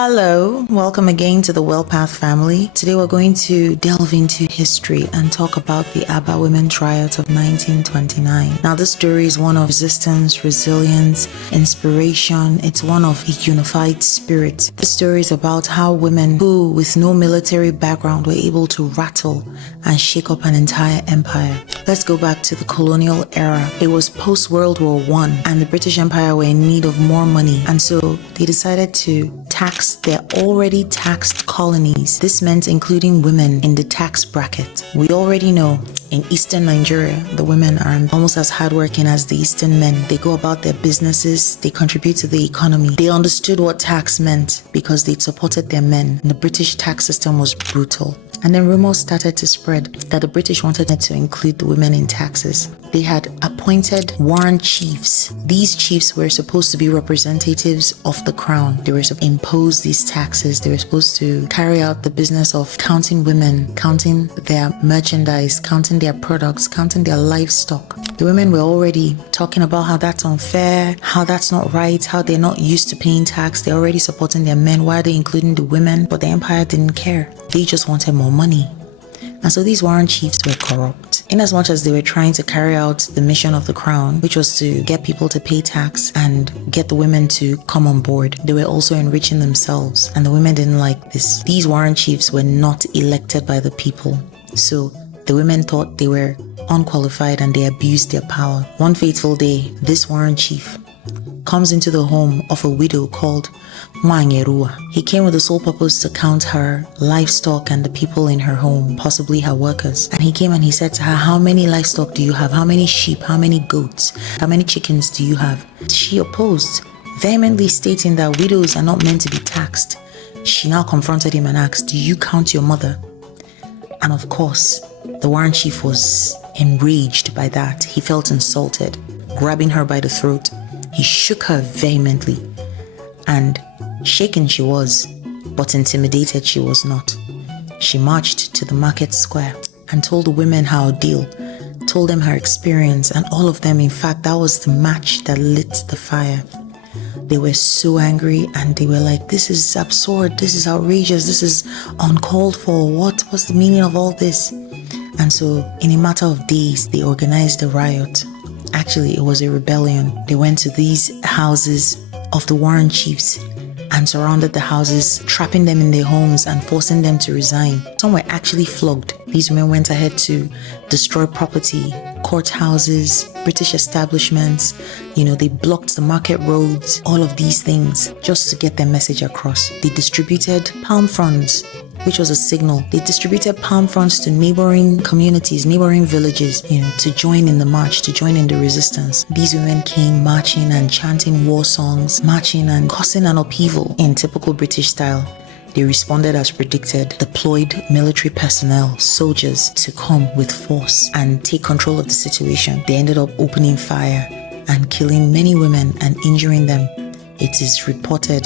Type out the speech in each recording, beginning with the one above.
Hello, welcome again to the WellPath family. Today we're going to delve into history and talk about the Aba Women's Riot of 1929. Now this story is one of resistance, resilience, inspiration. It's one of a unified spirit. This story is about how women who with no military background were able to rattle and shake up an entire empire. Let's go back to the colonial era. It was post-World War I and the British Empire were in need of more money, and so they decided to tax their already taxed colonies. This meant including women in the tax bracket. We already know in eastern Nigeria, the women are almost as hardworking as the eastern men. They go about their businesses, they contribute to the economy. They understood what tax meant because they supported their men. The British tax system was brutal. And then rumors started to spread that the British wanted to include the women in taxes. They had appointed warrant chiefs. These chiefs were supposed to be representatives of the crown. They were supposed to impose these taxes. They were supposed to carry out the business of counting women, counting their merchandise, counting their products, counting their livestock. The women were already talking about how that's unfair, how that's not right, how they're not used to paying tax. They're already supporting their men. Why are they including the women? But the empire didn't care. They just wanted more money. And so these warrant chiefs were corrupt. In as much as they were trying to carry out the mission of the crown, which was to get people to pay tax and get the women to come on board, they were also enriching themselves. And the women didn't like this. These warrant chiefs were not elected by the people. So the women thought they were unqualified and they abused their power. One fateful day, this warrant chief comes into the home of a widow called Mwangerua. He came with the sole purpose to count her livestock and the people in her home, possibly her workers. And he came and he said to her, how many livestock do you have? How many sheep? How many goats? How many chickens do you have? She opposed, vehemently stating that widows are not meant to be taxed. She now confronted him and asked, do you count your mother? And of course, the warrant chief was enraged by that. He felt insulted. Grabbing her by the throat, he shook her vehemently, and shaken she was, but intimidated she was not. She marched to the market square and told the women her ordeal, told them her experience, and all of them, in fact, that was the match that lit the fire. They were so angry and they were like, this is absurd, this is outrageous, this is uncalled for. What was the meaning of all this? And so in a matter of days, they organized a riot. Actually, it was a rebellion. They went to these houses of the warrant chiefs and surrounded the houses, trapping them in their homes and forcing them to resign. Some were actually flogged. These women went ahead to destroy property, courthouses, British establishments. They blocked the market roads, all of these things just to get their message across. They distributed palm fronds, which was a signal. They distributed palm fronds to neighboring communities, neighboring villages, to join in the march, to join in the resistance. These women came marching and chanting war songs, marching and causing an upheaval in typical British style. They responded as predicted, deployed military personnel, soldiers, to come with force and take control of the situation. They ended up opening fire and killing many women and injuring them. It is reported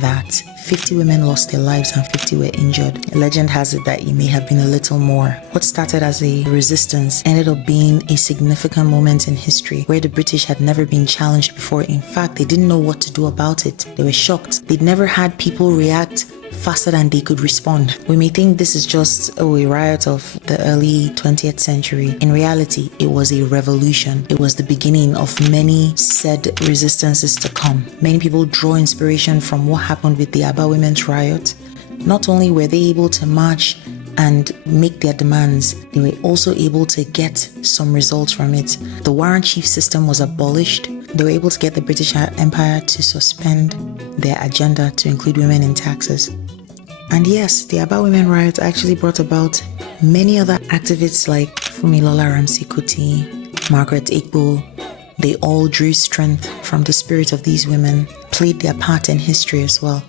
that 50 women lost their lives and 50 were injured. Legend has it that it may have been a little more. What started as a resistance ended up being a significant moment in history where the British had never been challenged before. In fact, they didn't know what to do about it. They were shocked. They'd never had people react faster than they could respond. We may think this is just a riot of the early 20th century. In reality, it was a revolution. It was the beginning of many said resistances to come. Many people draw inspiration from what happened with the Aba Women's Riot. Not only were they able to march and make their demands, they were also able to get some results from it. The warrant chief system was abolished. They were able to get the British Empire to suspend their agenda to include women in taxes. And yes, the Aba Women Riot actually brought about many other activists like Fumilola Ramsey Kuti, Margaret Igbo. They all drew strength from the spirit of these women, played their part in history as well,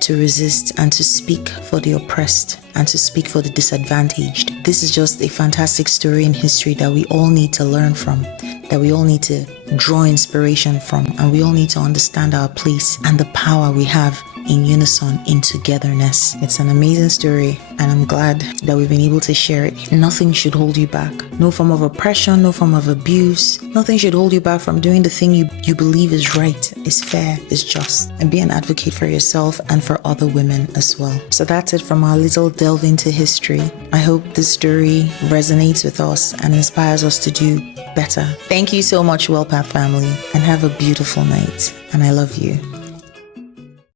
to resist and to speak for the oppressed and to speak for the disadvantaged. This is just a fantastic story in history that we all need to learn from, that we all need to draw inspiration from, and we all need to understand our place and the power we have in unison, in togetherness. It's an amazing story, and I'm glad that we've been able to share it. Nothing should hold you back. No form of oppression, no form of abuse. Nothing should hold you back from doing the thing you believe is right, is fair, is just. And be an advocate for yourself and for other women as well. So that's it from our little delve into history. I hope this story resonates with us and inspires us to do better. Thank you so much, Wellpath family, and have a beautiful night. And I love you.